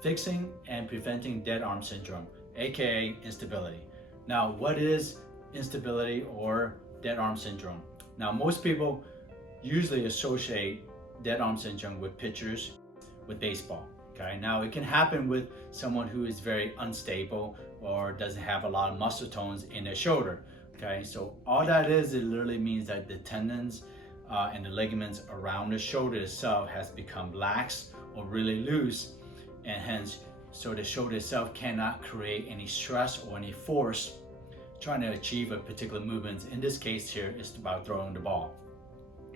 fixing and preventing dead arm syndrome, aka instability. Now, what is instability or dead arm syndrome? Now, most people usually associate dead arm syndrome with pitchers with baseball. Okay, now it can happen with someone who is very unstable or doesn't have a lot of muscle tones in their shoulder. Okay, so all that is, it literally means that the tendons and the ligaments around the shoulder itself has become lax or really loose, and hence, so the shoulder itself cannot create any stress or any force trying to achieve a particular movement. In this case here, it's about throwing the ball.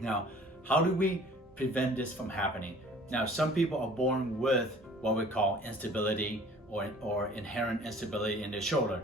Now, how do we prevent this from happening? Now, some people are born with what we call instability or inherent instability in their shoulder.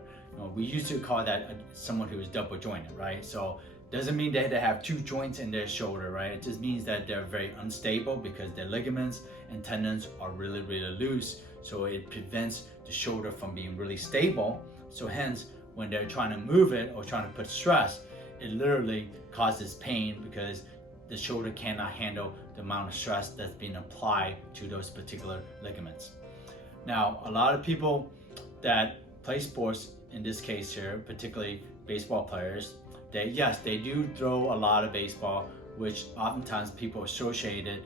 We used to call that someone who is double jointed, right? So doesn't mean that they have two joints in their shoulder, right? It just means that they're very unstable because their ligaments and tendons are really, really loose. So it prevents the shoulder from being really stable. So hence, when they're trying to move it or trying to put stress, it literally causes pain because the shoulder cannot handle the amount of stress that's being applied to those particular ligaments. Now, a lot of people that play sports, in this case here, particularly baseball players, they do throw a lot of baseball, which oftentimes people associate it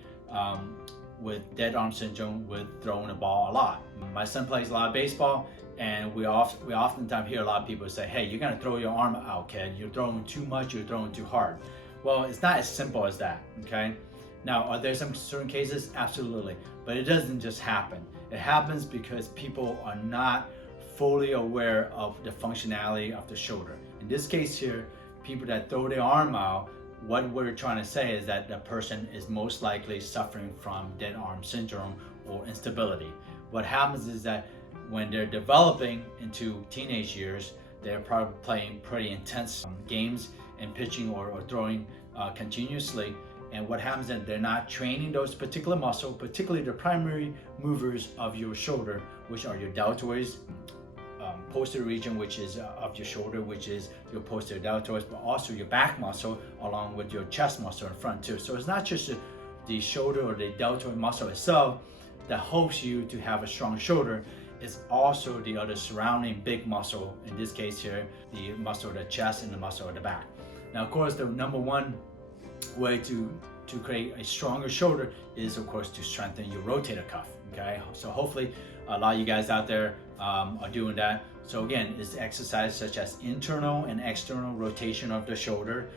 with dead arm syndrome with throwing the ball a lot. My son plays a lot of baseball, and we oftentimes hear a lot of people say, hey, you're gonna throw your arm out, kid. You're throwing too much, you're throwing too hard. Well, it's not as simple as that, okay? Now, are there some certain cases? Absolutely, but it doesn't just happen. It happens because people are not fully aware of the functionality of the shoulder. In this case here, people that throw their arm out, what we're trying to say is that the person is most likely suffering from dead arm syndrome or instability. What happens is that when they're developing into teenage years, they're probably playing pretty intense games and pitching or throwing continuously. And what happens is they're not training those particular muscles, particularly the primary movers of your shoulder, which are your deltoids, posterior region, which is of your shoulder, which is your posterior deltoids, but also your back muscle along with your chest muscle in front too. So it's not just the shoulder or the deltoid muscle itself that helps you to have a strong shoulder. It's also the other surrounding big muscle, in this case here, the muscle of the chest and the muscle of the back. Now, of course, the number one way to create a stronger shoulder is, of course, to strengthen your rotator cuff, okay? So hopefully a lot of you guys out there are doing that. So again, it's exercise such as internal and external rotation of the shoulder,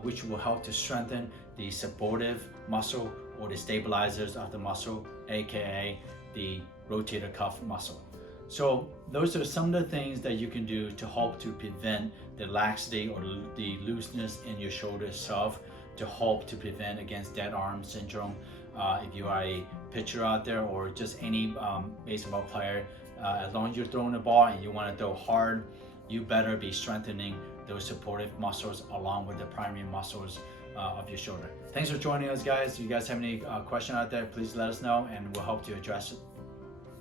which will help to strengthen the supportive muscle or the stabilizers of the muscle, aka the rotator cuff muscle. So those are some of the things that you can do to help to prevent the laxity or the looseness in your shoulder itself, to help to prevent against dead arm syndrome. If you are a pitcher out there or just any baseball player, as long as you're throwing the ball and you want to throw hard, you better be strengthening those supportive muscles along with the primary muscles of your shoulder. Thanks for joining us, guys. If you guys have any question out there, please let us know and we'll help to address it.